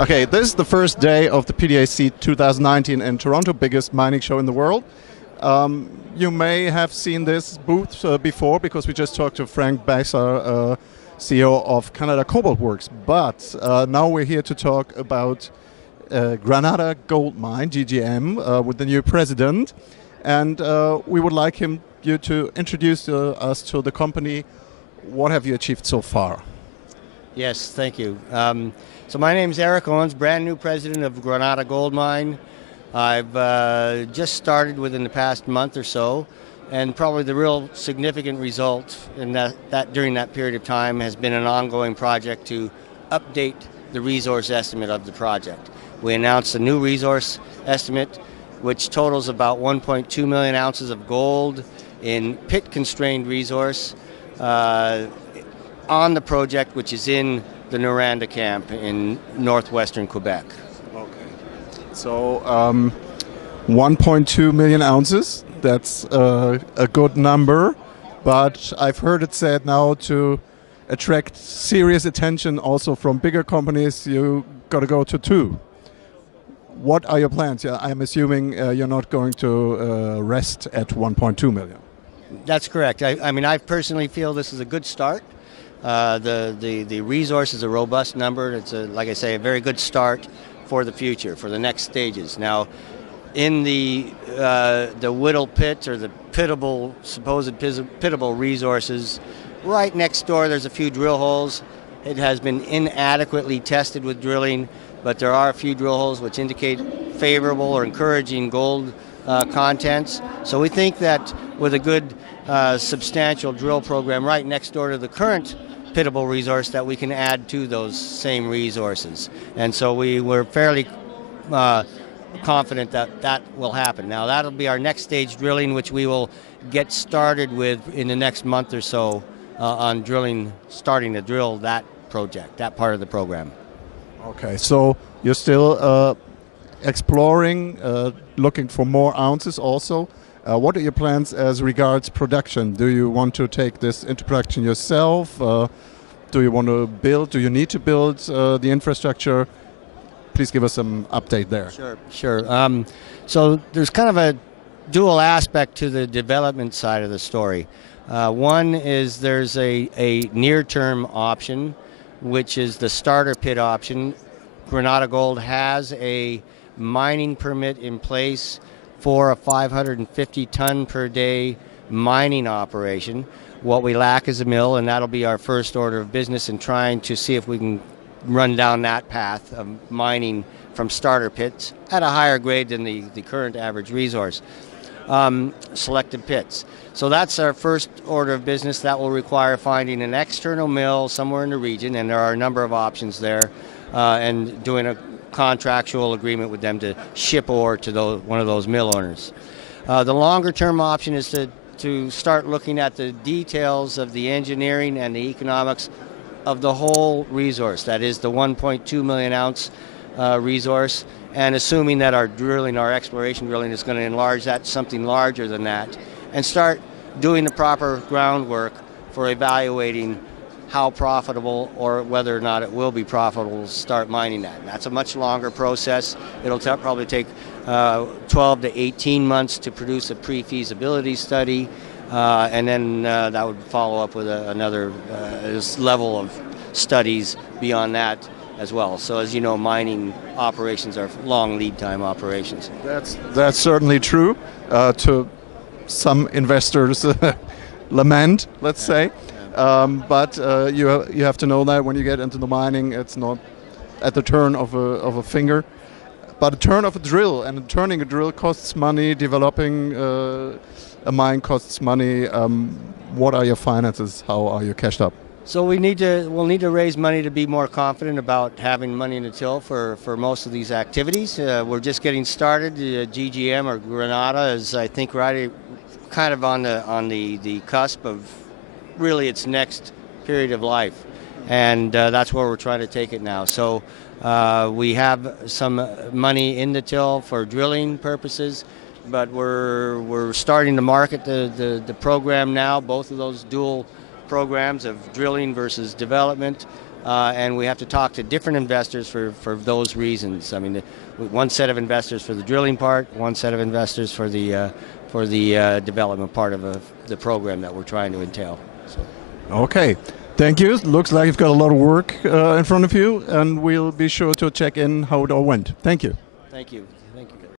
Okay, this is the first day of the PDAC 2019 in Toronto, biggest mining show in the world. You may have seen this booth before because we just talked to Frank Beisser, CEO of Canada Cobalt Works. But now we're here to talk about Granada Gold Mine, GGM, with the new president. And we would like you to introduce us to the company. What have you achieved so far? Yes, thank you. So my name is Eric Ownes, brand new president of Granada Gold Mine. I've just started within the past month or so, and probably the real significant result in that during that period of time has been an ongoing project to update the resource estimate of the project. We announced a new resource estimate which totals about 1.2 million ounces of gold in pit-constrained resource on the project, which is in the Noranda camp in northwestern Quebec. Okay. So 1.2 million ounces, that's a good number, but I've heard it said now to attract serious attention also from bigger companies, you got to go to 2. What are your plans? I'm assuming you're not going to rest at 1.2 million. That's correct. I mean, I personally feel this is a good start. The resource is a robust number. It's like I say, a very good start for the future, for the next stages. Now, in the Whittle pit, or the supposed pittable resources, right next door there's a few drill holes. It has been inadequately tested with drilling, but there are a few drill holes which indicate favorable or encouraging gold contents. So we think that with a good substantial drill program right next door to the current pittable resource, that we can add to those same resources. And so we're fairly confident that that will happen. Now that'll be our next stage drilling, which we will get started with in the next month or so on starting to drill that project, that part of the program. Okay, so you're still exploring, looking for more ounces also. What are your plans as regards production? Do you want to take this into production yourself? Do you want to build? Do you need to build the infrastructure? Please give us some update there. Sure. So there's kind of a dual aspect to the development side of the story. One is there's a near-term option, which is the starter pit option. Granada Gold has a mining permit in place for a 550 ton per day mining operation. What we lack is a mill, and that'll be our first order of business in trying to see if we can run down that path of mining from starter pits at a higher grade than the current average resource. Selected pits. So that's our first order of business. That will require finding an external mill somewhere in the region, and there are a number of options there, and doing a contractual agreement with them to ship ore to one of those mill owners. The longer term option is to start looking at the details of the engineering and the economics of the whole resource. That is the 1.2 million ounce resource, and assuming that our exploration drilling is going to enlarge that to something larger than that, and start doing the proper groundwork for evaluating how profitable or whether or not it will be profitable to start mining that. And that's a much longer process. It'll probably take 12 to 18 months to produce a pre-feasibility study, and then that would follow up with another level of studies beyond that as well. So as you know, mining operations are long lead time operations. That's certainly true. To some investors lament, let's say. But you have to know that when you get into the mining, it's not at the turn of a finger, but a turn of a drill. And turning a drill costs money. Developing a mine costs money. What are your finances? How are you cashed up? So we'll need to raise money to be more confident about having money in the till for most of these activities. We're just getting started. GGM, or Granada, is, I think, right kind of on the cusp of really its next period of life, and that's where we're trying to take it now. So we have some money in the till for drilling purposes, but we're starting to market the program now, both of those dual programs of drilling versus development, and we have to talk to different investors for those reasons. I mean, one set of investors for the drilling part, one set of investors for the development part of the program that we're trying to entail. So. Okay, thank you. Looks like you've got a lot of work in front of you, and we'll be sure to check in how it all went. Thank you. Thank you.